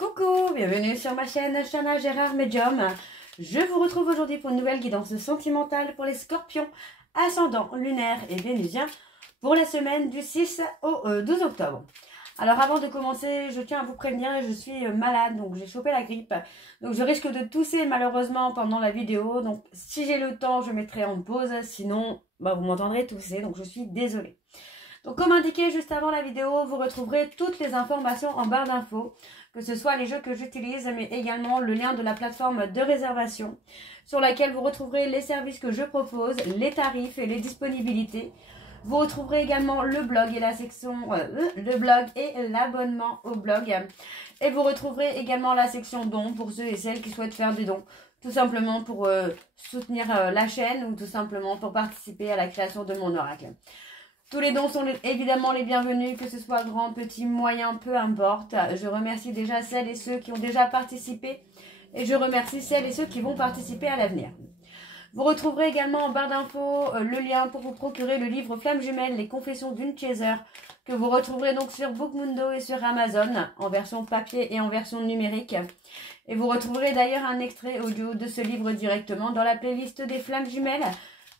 Coucou, bienvenue sur ma chaîne Chana Gérard Medium. Je vous retrouve aujourd'hui pour une nouvelle guidance sentimentale pour les scorpions, ascendant lunaire et vénusien pour la semaine du 6 au 12 octobre. Alors avant de commencer, je tiens à vous prévenir, je suis malade, donc j'ai chopé la grippe. Donc je risque de tousser malheureusement pendant la vidéo. Donc si j'ai le temps, je mettrai en pause, sinon vous m'entendrez tousser, donc je suis désolée. Donc comme indiqué juste avant la vidéo, vous retrouverez toutes les informations en barre d'infos, que ce soit les jeux que j'utilise, mais également le lien de la plateforme de réservation sur laquelle vous retrouverez les services que je propose, les tarifs et les disponibilités. Vous retrouverez également le blog et la section le blog et l'abonnement au blog. Et vous retrouverez également la section dons pour ceux et celles qui souhaitent faire des dons. Tout simplement pour soutenir la chaîne ou tout simplement pour participer à la création de mon oracle. Tous les dons sont évidemment les bienvenus, que ce soit grand, petit, moyen, peu importe. Je remercie déjà celles et ceux qui ont déjà participé et je remercie celles et ceux qui vont participer à l'avenir. Vous retrouverez également en barre d'infos le lien pour vous procurer le livre Flamme Jumelle, les confessions d'une chaser, que vous retrouverez donc sur Bookmundo et sur Amazon, en version papier et en version numérique. Et vous retrouverez d'ailleurs un extrait audio de ce livre directement dans la playlist des Flammes Jumelles,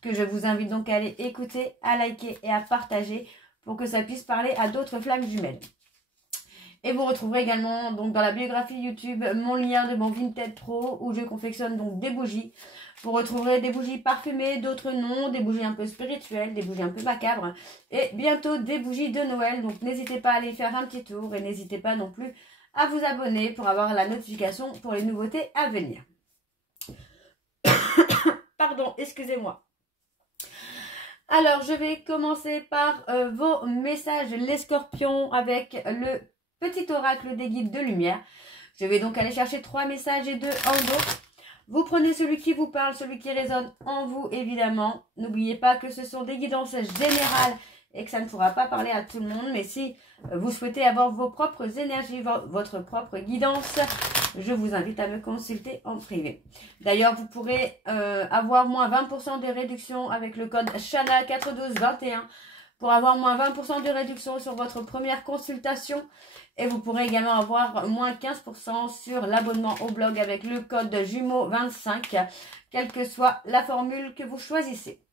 que je vous invite donc à aller écouter, à liker et à partager pour que ça puisse parler à d'autres flammes jumelles. Et vous retrouverez également donc dans la biographie YouTube mon lien de mon Vinted Pro où je confectionne donc des bougies. Vous retrouverez des bougies parfumées, d'autres non, des bougies un peu spirituelles, des bougies un peu macabres et bientôt des bougies de Noël. Donc n'hésitez pas à aller faire un petit tour et n'hésitez pas non plus à vous abonner pour avoir la notification pour les nouveautés à venir. Pardon, excusez-moi. Alors, je vais commencer par vos messages, les scorpions, avec le petit oracle des guides de lumière. Je vais donc aller chercher 3 messages et 2 en dos. Vous prenez celui qui vous parle, celui qui résonne en vous, évidemment. N'oubliez pas que ce sont des guidances générales et que ça ne pourra pas parler à tout le monde. Mais si vous souhaitez avoir vos propres énergies, votre propre guidance, je vous invite à me consulter en privé. D'ailleurs, vous pourrez avoir moins 20% de réduction avec le code CHANA41221 pour avoir moins 20% de réduction sur votre première consultation. Et vous pourrez également avoir moins 15% sur l'abonnement au blog avec le code jumeau25, quelle que soit la formule que vous choisissez.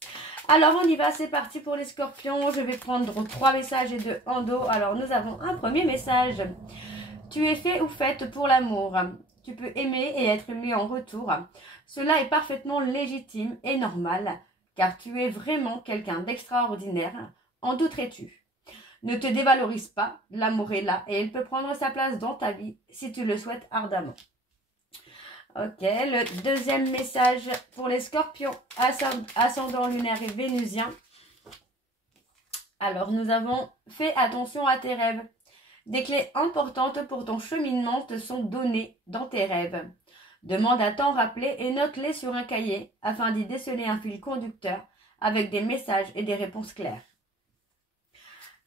Alors, on y va, c'est parti pour les scorpions. Je vais prendre 3 messages et 2 en dos. Alors, nous avons un premier message. Tu es fait ou faite pour l'amour. Tu peux aimer et être aimé en retour. Cela est parfaitement légitime et normal, car tu es vraiment quelqu'un d'extraordinaire. En douterais-tu? Ne te dévalorise pas, l'amour est là et il peut prendre sa place dans ta vie si tu le souhaites ardemment. Ok, le deuxième message pour les scorpions, ascendant lunaire et vénusien. Alors, nous avons fait attention à tes rêves. Des clés importantes pour ton cheminement te sont données dans tes rêves. Demande à t'en rappeler et note-les sur un cahier afin d'y déceler un fil conducteur avec des messages et des réponses claires.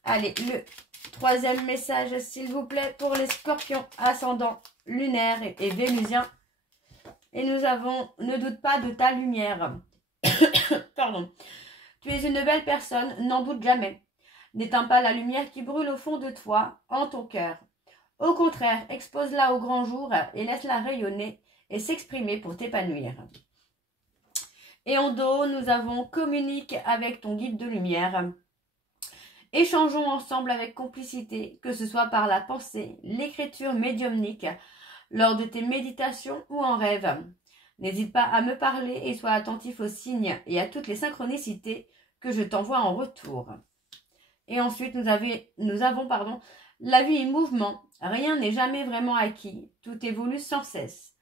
Allez, le troisième message, s'il vous plaît, pour les scorpions ascendants lunaires et vénusiens. Et nous avons « Ne doute pas de ta lumière ». Pardon. Tu es une belle personne, n'en doute jamais. N'éteins pas la lumière qui brûle au fond de toi, en ton cœur. Au contraire, expose-la au grand jour et laisse-la rayonner et s'exprimer pour t'épanouir. Et en dos, nous avons « Communique avec ton guide de lumière ». Échangeons ensemble avec complicité, que ce soit par la pensée, l'écriture médiumnique, lors de tes méditations ou en rêve. N'hésite pas à me parler et sois attentif aux signes et à toutes les synchronicités que je t'envoie en retour. Et ensuite, nous avons la vie est mouvement, rien n'est jamais vraiment acquis, tout évolue sans cesse.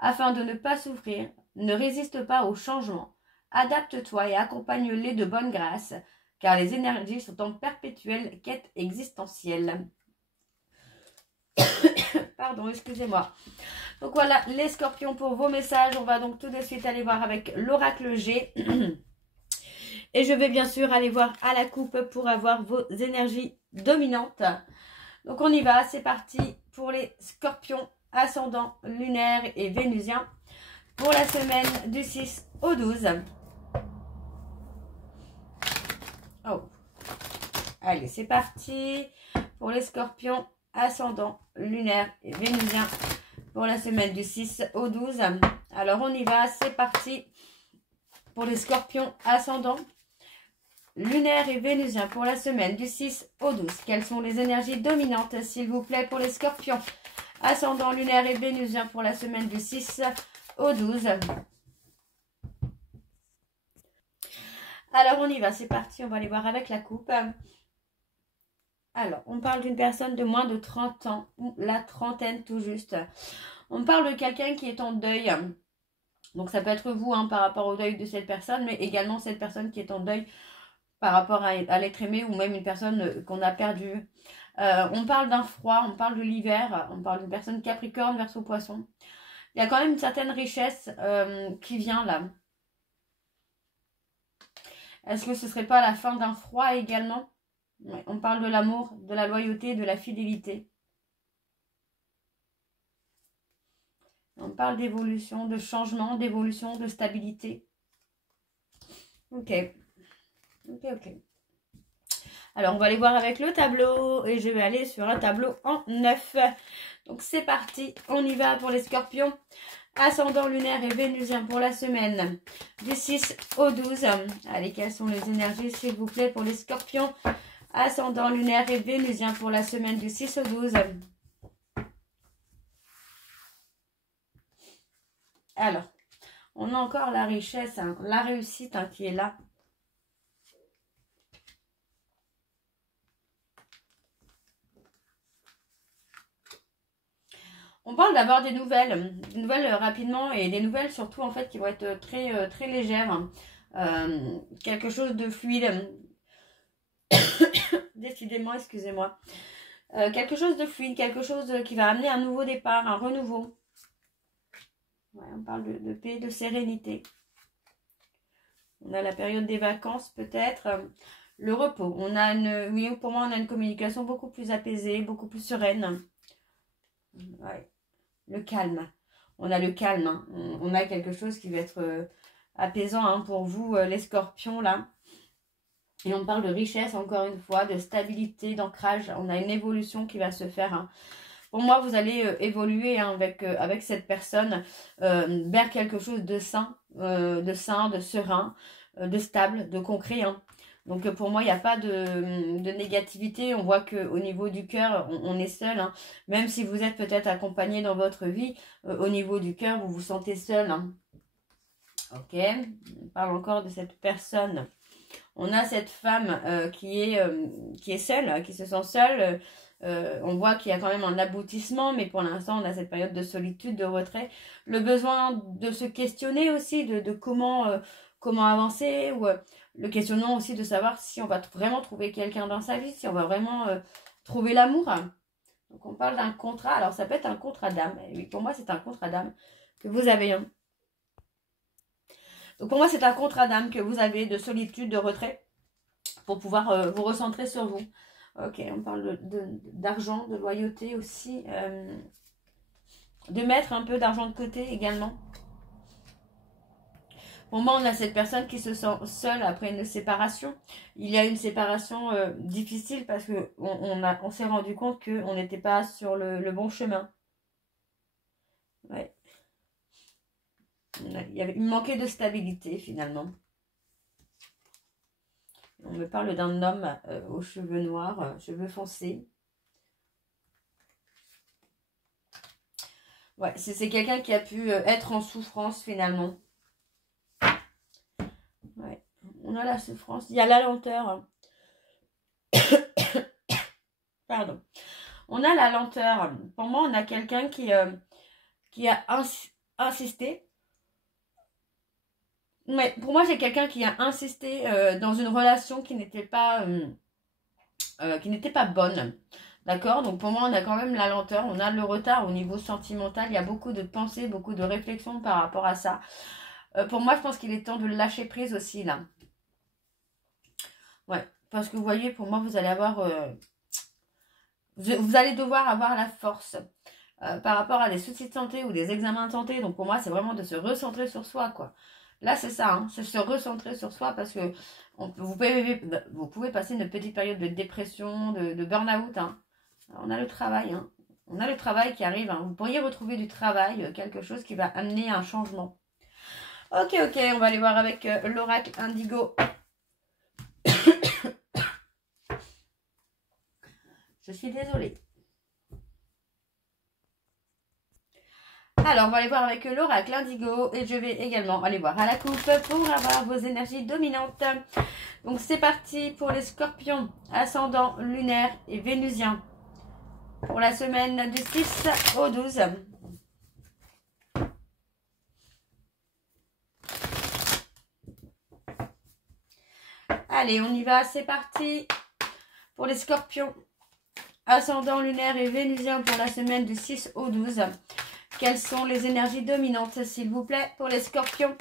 Afin de ne pas souffrir, ne résiste pas au changement, adapte-toi et accompagne-les de bonne grâce, car les énergies sont en perpétuelle quête existentielle. Pardon, excusez-moi. Donc voilà, les scorpions pour vos messages. On va donc tout de suite aller voir avec l'oracle G. Et je vais bien sûr aller voir à la coupe pour avoir vos énergies dominantes. Donc on y va, c'est parti pour les scorpions ascendants lunaires et vénusiens pour la semaine du 6 au 12. Oh. Allez, c'est parti pour les scorpions ascendant lunaire et vénusien pour la semaine du 6 au 12. Alors, on y va, c'est parti pour les scorpions ascendants, lunaire et vénusien pour la semaine du 6 au 12. Quelles sont les énergies dominantes, s'il vous plaît, pour les scorpions ascendant, lunaire et vénusien pour la semaine du 6 au 12. Alors, on y va, c'est parti, on va aller voir avec la coupe. Alors, on parle d'une personne de moins de 30 ans, ou la trentaine tout juste. On parle de quelqu'un qui est en deuil. Donc, ça peut être vous par rapport au deuil de cette personne, mais également cette personne qui est en deuil par rapport à l'être aimé ou même une personne qu'on a perdue. On parle d'un froid, on parle de l'hiver, on parle d'une personne capricorne, verseau, poisson. Il y a quand même une certaine richesse qui vient là. Est-ce que ce ne serait pas la fin d'un froid également? Ouais, on parle de l'amour, de la loyauté, de la fidélité. On parle d'évolution, de changement, d'évolution, de stabilité. Ok. Ok. Alors, on va aller voir avec le tableau. Et je vais aller sur un tableau en 9. Donc, c'est parti. On y va pour les scorpions. Ascendant, lunaire et vénusien pour la semaine du 6 au 12. Allez, quelles sont les énergies, s'il vous plaît, pour les scorpions? Ascendant, lunaire et vénusien pour la semaine du 6 au 12. Alors, on a encore la richesse, la réussite qui est là. On parle d'avoir des nouvelles rapidement et des nouvelles surtout en fait qui vont être très, très légères. Quelque chose de fluide. Décidément, excusez-moi. Quelque chose de fluide, quelque chose qui va amener un nouveau départ, un renouveau. Ouais, on parle de paix, de sérénité. On a la période des vacances peut-être. Le repos. On a oui, pour moi, on a une communication beaucoup plus apaisée, beaucoup plus sereine. Ouais. Le calme. On a le calme. On a quelque chose qui va être apaisant pour vous, les scorpions, là. Et on parle de richesse, encore une fois, de stabilité, d'ancrage. On a une évolution qui va se faire. Pour moi, vous allez évoluer avec cette personne vers quelque chose de sain, de serein, de stable, de concret. Donc pour moi, il n'y a pas de négativité. On voit qu'au niveau du cœur, on est seul. Même si vous êtes peut-être accompagné dans votre vie, au niveau du cœur, vous vous sentez seul. Ok, on parle encore de cette personne. On a cette femme qui est seule, qui se sent seule. On voit qu'il y a quand même un aboutissement, mais pour l'instant, on a cette période de solitude, de retrait. Le besoin de se questionner aussi, de comment avancer, ou le questionnement aussi de savoir si on va vraiment trouver quelqu'un dans sa vie, si on va vraiment trouver l'amour. Donc, on parle d'un contrat. Alors, ça peut être un contrat d'âme. Oui, pour moi, c'est un contrat d'âme que vous avez. Donc, pour moi, c'est un contrat d'âme que vous avez de solitude, de retrait, pour pouvoir vous recentrer sur vous. Ok, on parle d'argent, de loyauté aussi. De mettre un peu d'argent de côté également. Pour moi, on a cette personne qui se sent seule après une séparation. Il y a une séparation difficile parce qu'on s'est rendu compte qu'on n'était pas sur le bon chemin. Ouais. Il manquait de stabilité finalement. On me parle d'un homme aux cheveux noirs, cheveux foncés. Ouais, c'est quelqu'un qui a pu être en souffrance finalement. Ouais, on a la souffrance, il y a la lenteur. Pardon. On a la lenteur. Pour moi, on a quelqu'un qui a insisté. Mais pour moi, c'est quelqu'un qui a insisté dans une relation qui n'était pas bonne. D'accord? Donc pour moi, on a quand même la lenteur, on a le retard au niveau sentimental. Il y a beaucoup de pensées, beaucoup de réflexions par rapport à ça. Pour moi, je pense qu'il est temps de lâcher prise aussi, là. Ouais, parce que vous voyez, pour moi, vous allez avoir... vous allez devoir avoir la force par rapport à des soucis de santé ou des examens de santé. Donc pour moi, c'est vraiment de se recentrer sur soi, quoi. Là, c'est ça, c'est se recentrer sur soi parce que vous pouvez passer une petite période de dépression, de burn-out. On a le travail. On a le travail qui arrive. Hein. Vous pourriez retrouver du travail, quelque chose qui va amener un changement. Ok, on va aller voir avec l'oracle Indigo. Je suis désolée. Alors, on va aller voir avec l'oracle Indigo et je vais également aller voir à la coupe pour avoir vos énergies dominantes. Donc, c'est parti pour les scorpions, ascendant lunaire et vénusien. Pour la semaine du 6 au 12. Allez, on y va, c'est parti pour les scorpions, ascendant lunaire et vénusien pour la semaine du 6 au 12. Quelles sont les énergies dominantes, s'il vous plaît, pour les scorpions,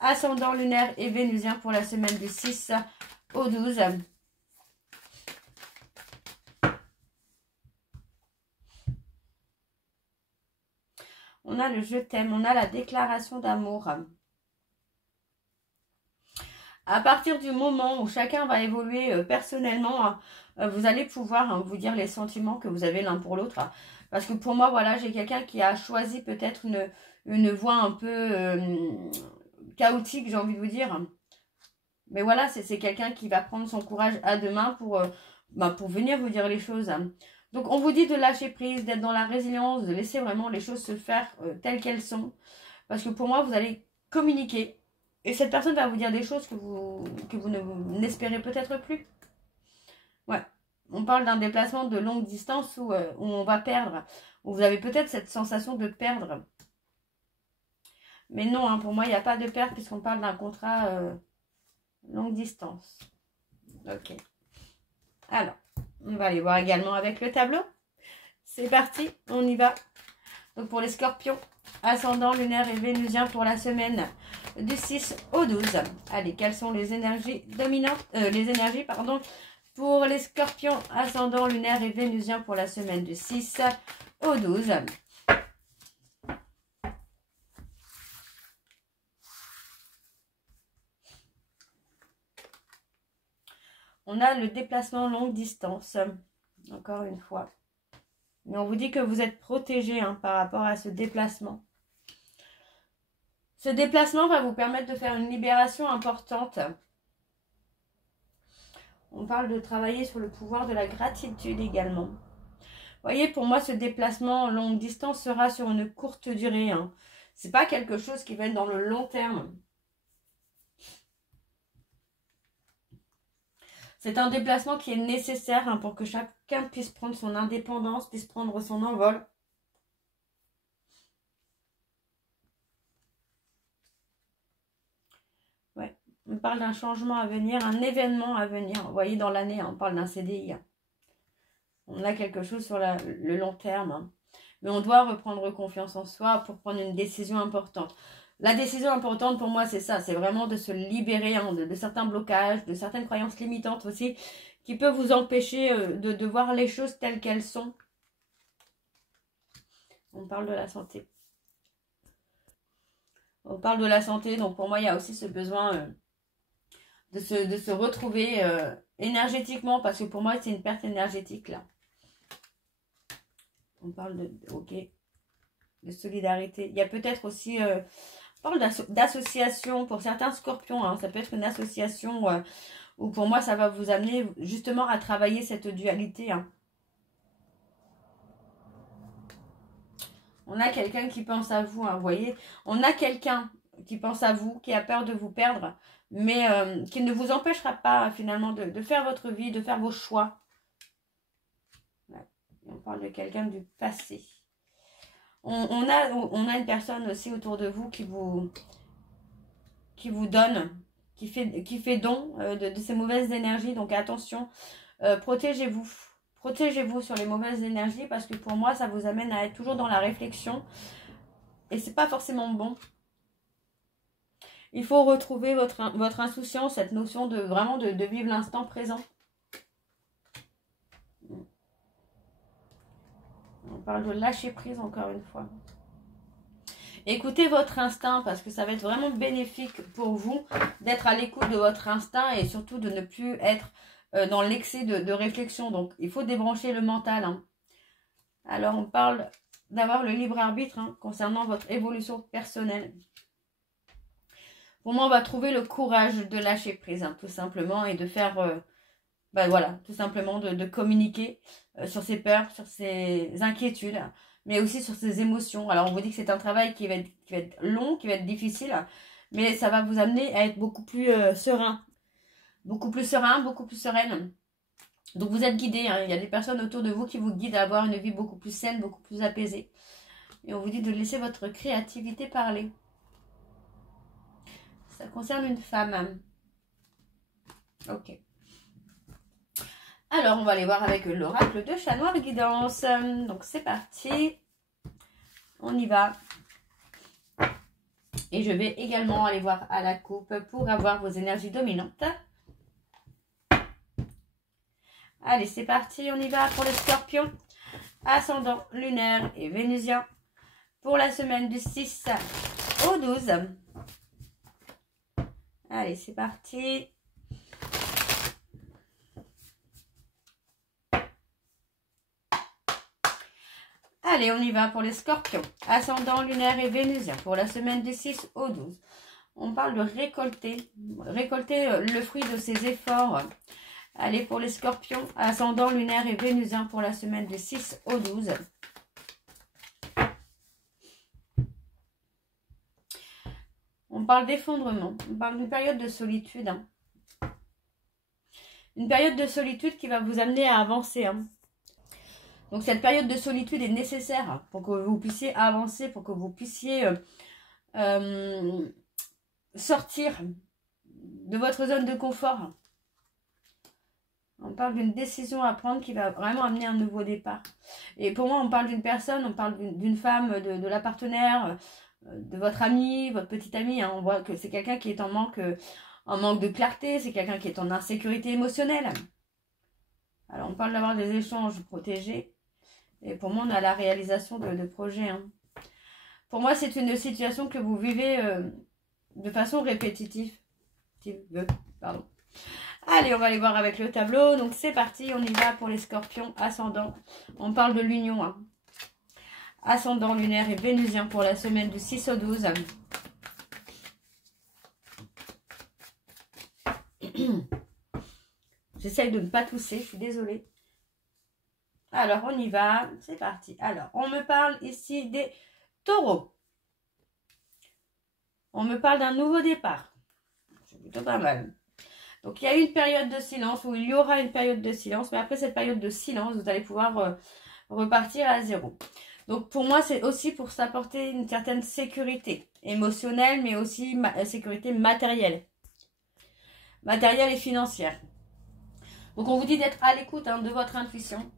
ascendant lunaire et vénusien pour la semaine du 6 au 12. On a le je t'aime, on a la déclaration d'amour. À partir du moment où chacun va évoluer personnellement, vous allez pouvoir vous dire les sentiments que vous avez l'un pour l'autre. Parce que pour moi, voilà, j'ai quelqu'un qui a choisi peut-être une voie un peu chaotique, j'ai envie de vous dire. Mais voilà, c'est quelqu'un qui va prendre son courage à deux mains pour venir vous dire les choses. Donc, on vous dit de lâcher prise, d'être dans la résilience, de laisser vraiment les choses se faire telles qu'elles sont. Parce que pour moi, vous allez communiquer. Et cette personne va vous dire des choses que vous n'espérez peut-être plus. Ouais. On parle d'un déplacement de longue distance où on va perdre. Où vous avez peut-être cette sensation de perdre. Mais non, hein, pour moi, il n'y a pas de perte puisqu'on parle d'un contrat longue distance. Ok. Alors, on va aller voir également avec le tableau. C'est parti, on y va. Donc pour les scorpions, ascendant lunaire et vénusien pour la semaine du 6 au 12. Allez, quelles sont les énergies dominantes, pour les scorpions, ascendant lunaire et vénusien pour la semaine du 6 au 12. On a le déplacement longue distance, encore une fois. Mais on vous dit que vous êtes protégé par rapport à ce déplacement. Ce déplacement va vous permettre de faire une libération importante. On parle de travailler sur le pouvoir de la gratitude également. Vous voyez, pour moi, ce déplacement longue distance sera sur une courte durée. Ce n'est pas quelque chose qui va être dans le long terme. C'est un déplacement qui est nécessaire pour que chacun puisse prendre son indépendance, puisse prendre son envol. Ouais, on parle d'un changement à venir, un événement à venir. Vous voyez, dans l'année, on parle d'un CDI. On a quelque chose sur le long terme. Mais on doit reprendre confiance en soi pour prendre une décision importante. La décision importante pour moi, c'est ça. C'est vraiment de se libérer de certains blocages, de certaines croyances limitantes aussi, qui peuvent vous empêcher de voir les choses telles qu'elles sont. On parle de la santé. On parle de la santé, donc pour moi, il y a aussi ce besoin de se retrouver énergétiquement, parce que pour moi, c'est une perte énergétique, là. On parle de solidarité. Il y a peut-être aussi... on parle d'association pour certains scorpions. Ça peut être une association où pour moi, ça va vous amener justement à travailler cette dualité. On a quelqu'un qui pense à vous, vous voyez. On a quelqu'un qui pense à vous, qui a peur de vous perdre, mais qui ne vous empêchera pas finalement de faire votre vie, de faire vos choix. Ouais. On parle de quelqu'un du passé. On a une personne aussi autour de vous qui vous donne, qui fait don de ces mauvaises énergies. Donc attention, protégez-vous. Protégez-vous sur les mauvaises énergies parce que pour moi, ça vous amène à être toujours dans la réflexion. Et c'est pas forcément bon. Il faut retrouver votre insouciance, cette notion de vraiment de vivre l'instant présent. On parle de lâcher prise encore une fois. Écoutez votre instinct parce que ça va être vraiment bénéfique pour vous d'être à l'écoute de votre instinct et surtout de ne plus être dans l'excès de réflexion. Donc, il faut débrancher le mental. Alors, on parle d'avoir le libre arbitre hein, concernant votre évolution personnelle. Pour moi, on va trouver le courage de lâcher prise, hein, tout simplement, et de faire, voilà, tout simplement de communiquer sur ses peurs, sur ses inquiétudes, mais aussi sur ses émotions. Alors, on vous dit que c'est un travail qui va être long, qui va être difficile, mais ça va vous amener à être beaucoup plus serein, beaucoup plus serein, beaucoup plus sereine. Donc, vous êtes guidé, hein, il y a des personnes autour de vous qui vous guident à avoir une vie beaucoup plus saine, beaucoup plus apaisée. Et on vous dit de laisser votre créativité parler. Ça concerne une femme. Ok. Alors, on va aller voir avec l'oracle de Chat Noir Guidance. Donc, c'est parti. On y va. Et je vais également aller voir à la coupe pour avoir vos énergies dominantes. Allez, c'est parti. On y va pour les scorpions. Ascendant, lunaire et vénusien. Pour la semaine du 6 au 12. Allez, c'est parti. Allez, on y va pour les scorpions. Ascendant, lunaire et vénusien. Pour la semaine du 6 au 12. On parle de récolter. Récolter le fruit de ses efforts. Allez, pour les scorpions. Ascendant, lunaire et vénusien. Pour la semaine du 6 au 12. On parle d'effondrement. On parle d'une période de solitude. Hein. Une période de solitude qui va vous amener à avancer. Hein. Donc cette période de solitude est nécessaire pour que vous puissiez avancer, pour que vous puissiez sortir de votre zone de confort. On parle d'une décision à prendre qui va vraiment amener un nouveau départ. Et pour moi, on parle d'une personne, on parle d'une femme, de la partenaire, de votre ami, votre petite amie. Hein. On voit que c'est quelqu'un qui est en manque de clarté, c'est quelqu'un qui est en insécurité émotionnelle. Alors on parle d'avoir des échanges protégés. Et pour moi, on a la réalisation de projets. Hein. Pour moi, c'est une situation que vous vivez de façon répétitive. Pardon. Allez, on va aller voir avec le tableau. Donc, c'est parti. On y va pour les scorpions ascendants. On parle de l'union. Hein. Ascendant, lunaire et vénusien pour la semaine du 6 au 12. J'essaye de ne pas tousser. Je suis désolée. Alors, on y va. C'est parti. Alors, on me parle ici des taureaux. On me parle d'un nouveau départ. C'est plutôt pas mal. Donc, il y a une période de silence où il y aura une période de silence. Mais après cette période de silence, vous allez pouvoir repartir à zéro. Donc, pour moi, c'est aussi pour s'apporter une certaine sécurité émotionnelle, mais aussi sécurité matérielle. Matérielle et financière. Donc, on vous dit d'être à l'écoute hein, de votre intuition.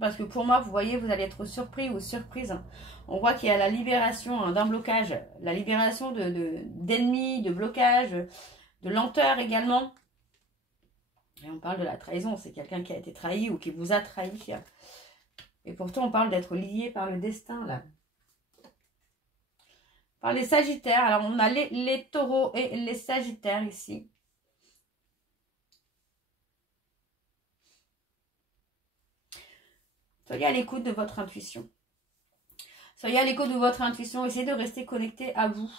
Parce que pour moi, vous voyez, vous allez être surpris ou surprise. On voit qu'il y a la libération hein, d'un blocage, la libération d'ennemis, de blocages, de lenteur également. Et on parle de la trahison, c'est quelqu'un qui a été trahi ou qui vous a trahi. Et pourtant, on parle d'être lié par le destin, là. Par les sagittaires. Alors, on a les taureaux et les sagittaires ici. Soyez à l'écoute de votre intuition. Soyez à l'écoute de votre intuition. Essayez de rester connecté à vous.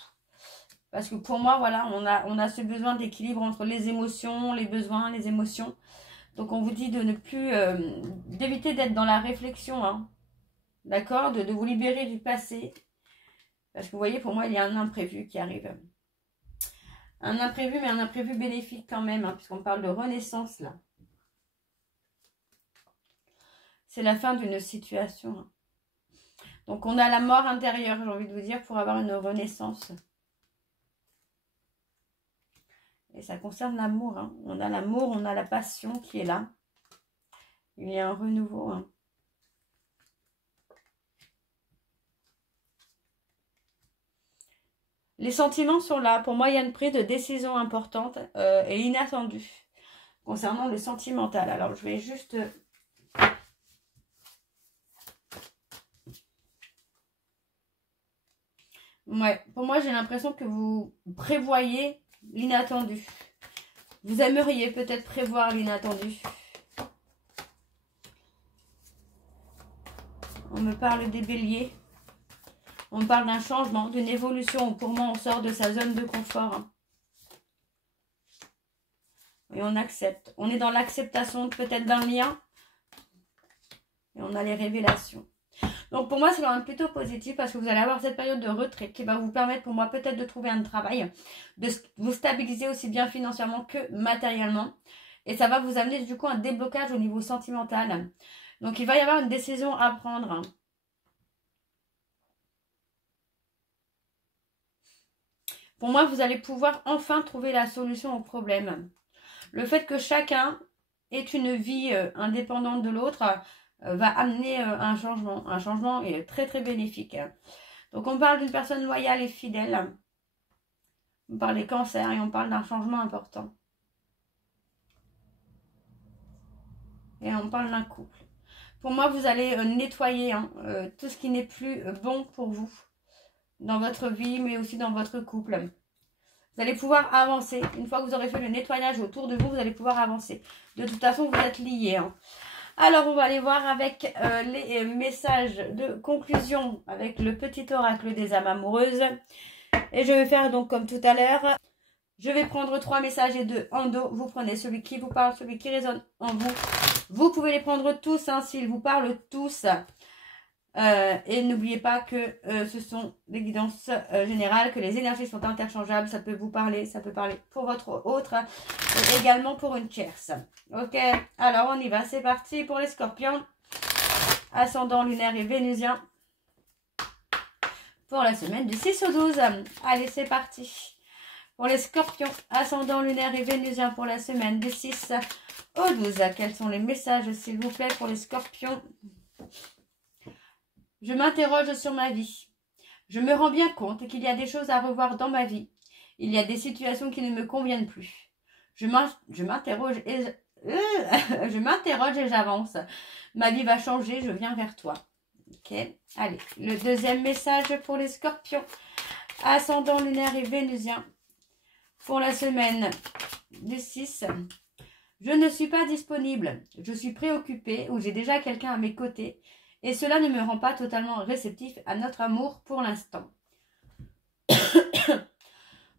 Parce que pour moi, voilà, on a ce besoin d'équilibre entre les émotions, les besoins, les émotions. Donc, on vous dit de ne plus... d'éviter d'être dans la réflexion. Hein. D'accord, de vous libérer du passé. Parce que vous voyez, pour moi, il y a un imprévu qui arrive. Un imprévu, mais un imprévu bénéfique quand même. Hein, puisqu'on parle de renaissance, là. C'est la fin d'une situation. Hein. Donc, on a la mort intérieure, j'ai envie de vous dire, pour avoir une renaissance. Et ça concerne l'amour. Hein. On a l'amour, on a la passion qui est là. Il y a un renouveau. Hein. Les sentiments sont là. Pour moi, il y a une prise de décision importante et inattendue concernant le sentimental. Alors, je vais juste... Ouais, pour moi, j'ai l'impression que vous prévoyez l'inattendu. Vous aimeriez peut-être prévoir l'inattendu. On me parle des béliers. On me parle d'un changement, d'une évolution. Pour moi, on sort de sa zone de confort. Et on accepte. On est dans l'acceptation peut-être d'un lien. Et on a les révélations. Donc pour moi, c'est quand même plutôt positif parce que vous allez avoir cette période de retrait qui va vous permettre pour moi peut-être de trouver un travail, de vous stabiliser aussi bien financièrement que matériellement. Et ça va vous amener du coup un déblocage au niveau sentimental. Donc il va y avoir une décision à prendre. Pour moi, vous allez pouvoir enfin trouver la solution au problème. Le fait que chacun ait une vie indépendante de l'autre va amener un changement. Un changement est très très bénéfique. Donc on parle d'une personne loyale et fidèle. On parle des cancers et on parle d'un changement important. Et on parle d'un couple. Pour moi, vous allez nettoyer tout ce qui n'est plus bon pour vous dans votre vie, mais aussi dans votre couple. Vous allez pouvoir avancer. Une fois que vous aurez fait le nettoyage autour de vous, vous allez pouvoir avancer. De toute façon, vous êtes liés. Alors, on va aller voir avec les messages de conclusion avec le petit oracle des âmes amoureuses. Et je vais faire donc comme tout à l'heure. Je vais prendre 3 messages et 2 en dos. Vous prenez celui qui vous parle, celui qui résonne en vous. Vous pouvez les prendre tous, s'ils vous parlent tous. Et n'oubliez pas que ce sont des guidances générales, que les énergies sont interchangeables. Ça peut vous parler, ça peut parler pour votre autre et également pour une tierce. Ok, alors on y va, c'est parti pour les scorpions. Ascendant lunaire et vénusien pour la semaine du 6 au 12. Allez, c'est parti. Pour les scorpions, ascendant lunaire et vénusien pour la semaine du 6 au 12. Quels sont les messages, s'il vous plaît, pour les scorpions? Je m'interroge sur ma vie. Je me rends bien compte qu'il y a des choses à revoir dans ma vie. Il y a des situations qui ne me conviennent plus. Je m'interroge et j'avance. Ma vie va changer, je viens vers toi. Ok, allez. Le deuxième message pour les scorpions. Ascendant lunaire et vénusien. Pour la semaine du 6. Je ne suis pas disponible. Je suis préoccupée ou j'ai déjà quelqu'un à mes côtés. Et cela ne me rend pas totalement réceptif à notre amour pour l'instant.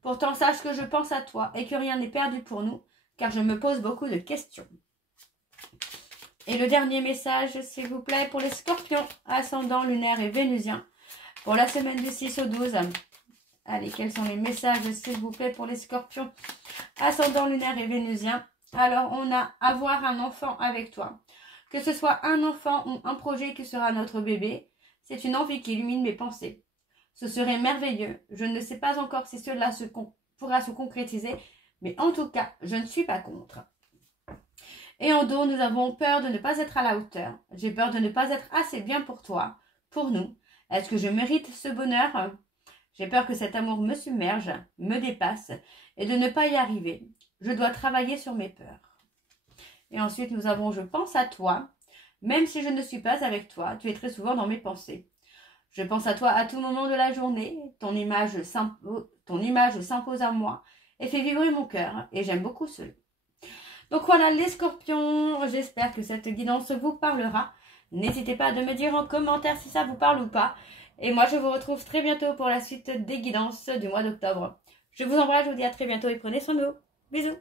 Pourtant, sache que je pense à toi et que rien n'est perdu pour nous, car je me pose beaucoup de questions. Et le dernier message, s'il vous plaît, pour les scorpions, ascendant lunaire et vénusien, pour la semaine du 6 au 12. Allez, quels sont les messages, s'il vous plaît, pour les scorpions, ascendant lunaire et vénusien? Alors, on a avoir un enfant avec toi. Que ce soit un enfant ou un projet qui sera notre bébé, c'est une envie qui illumine mes pensées. Ce serait merveilleux. Je ne sais pas encore si cela pourra se concrétiser, mais en tout cas, je ne suis pas contre. Et en dos, nous avons peur de ne pas être à la hauteur. J'ai peur de ne pas être assez bien pour toi, pour nous. Est-ce que je mérite ce bonheur? J'ai peur que cet amour me submerge, me dépasse et de ne pas y arriver. Je dois travailler sur mes peurs. Et ensuite, nous avons « Je pense à toi. Même si je ne suis pas avec toi, tu es très souvent dans mes pensées. Je pense à toi à tout moment de la journée. Ton image s'impose à moi et fait vibrer mon cœur. Et j'aime beaucoup cela. » Donc voilà les scorpions. J'espère que cette guidance vous parlera. N'hésitez pas à me dire en commentaire si ça vous parle ou pas. Et moi, je vous retrouve très bientôt pour la suite des guidances du mois d'octobre. Je vous embrasse, je vous dis à très bientôt et prenez soin de vous. Bisous.